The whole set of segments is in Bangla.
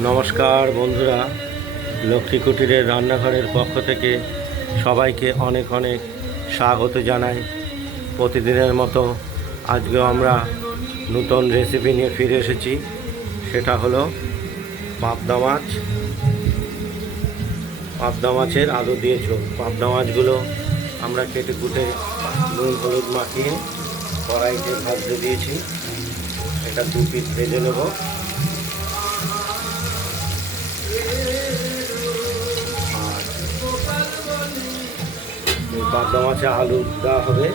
নমস্কার বন্ধুরা। লক্ষ্মী কুটিরের রান্নাঘরের পক্ষ থেকে সবাইকে অনেক অনেক স্বাগত জানাই। প্রতিদিনের মতো আজকেও আমরা নতুন রেসিপি নিয়ে ফিরে এসেছি। সেটা হলো পাবদা মাছ। পাবদা মাছের আলু দিয়ে ঝোল। পাবদা মাছগুলো আমরা কেটে কুটে নুন হলুদ মাখিয়ে কড়াইতে ভাজতে দিয়েছি। এটা দু পিস ভেজে নেব। পাবদা মাছে আলু দেওয়া হবে।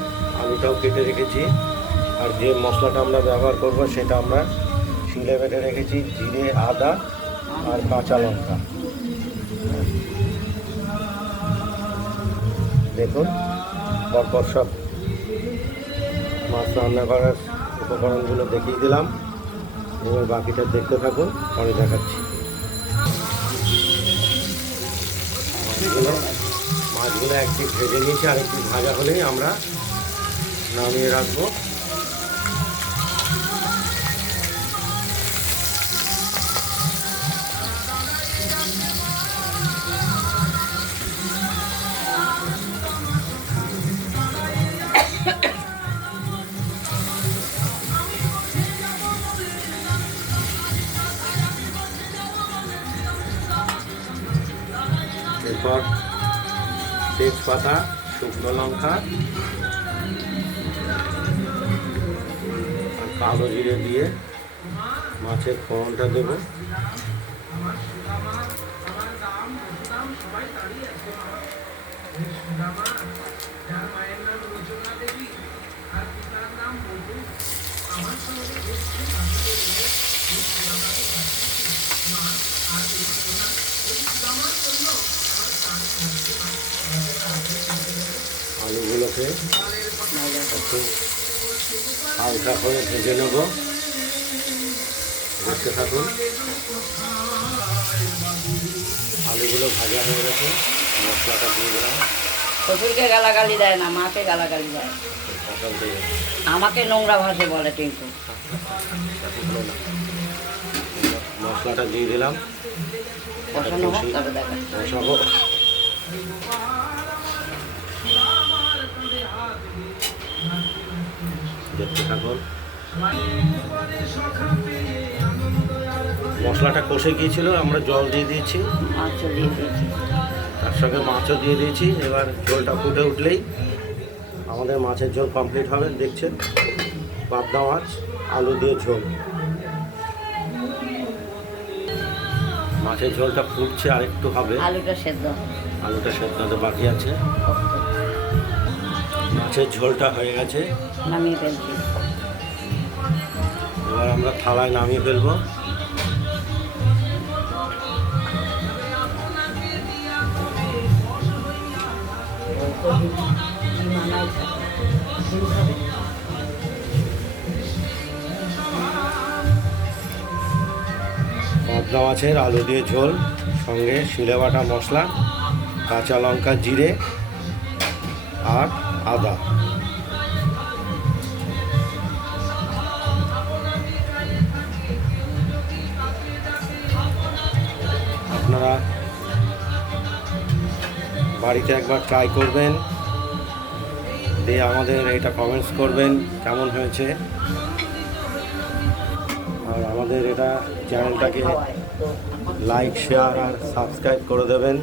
আলুটাও কেটে রেখেছি। আর যে মশলাটা আমরা ব্যবহার করব, সেটা আমরা শিলে বেটে রেখেছি, জিরে, আদা আর কাঁচা লঙ্কা। দেখুন, পরপর সব মাছ রান্না করার উপকরণগুলো দেখিয়ে দিলাম। এবার বাকিটা দেখতে থাকুন, পরে দেখাচ্ছি। মাছগুলো একটি ভেজে নিয়েছি আর একটি ভাজা হলেই আমরা নামিয়ে রাখব। এরপর তেজপাতা শুকনো লঙ্কা কালো জিরে দিয়ে মাছের ফোড়নটা দেবো। আলুগুলোকে একটু হালকা করে ভেজে নেব। দেখতে থাকুন। আলুগুলো ভাজা হয়ে গেছে। মশলাটা দিয়ে দিলাম। শ্বশুরকে গালাগালি দেয় না মাকে গালাগালি দেয়। আমাকে নোংরা ভাষে বলে টিঙ্কু। মশলাটা দিয়ে দিলাম। বসানো হোক তবে দেখা বসাবো। দেখতে থাকুন মশলাটা কষে গিয়েছিল আমরা জল দিয়ে দিয়েছি। তার সঙ্গে মাছও দিয়ে দিয়েছি। এবার ঝোলটা ফুটে উঠলেই আমাদের মাছের ঝোল কমপ্লিট হবে দেখছেন? পাবদা মাছ আলু দিয়ে ঝোল। মাছের ঝোলটা ফুটছে আর একটু হবে। আলুটা সেদ্ধ আলুটা সেদ্ধ বাকি আছে। মাছের ঝোলটা হয়ে গেছে। নামিয়ে ফেলছি। এবার আমরা থালায় নামিয়ে ফেলব। পাবদা মাছের আলু দিয়ে ঝোল সঙ্গে শিলে বাটা মশলা কাঁচা লঙ্কা জিরে আর আদা। আপনারা বাড়িতে একবার ট্রাই করবেন। দিয়ে আমাদের এটা কমেন্টস করবেন, কেমন হয়েছে। আর আমাদের এটা চ্যানেলটাকে লাইক শেয়ার আর সাবস্ক্রাইব করে দেবেন।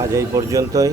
আজ এই পর্যন্তই।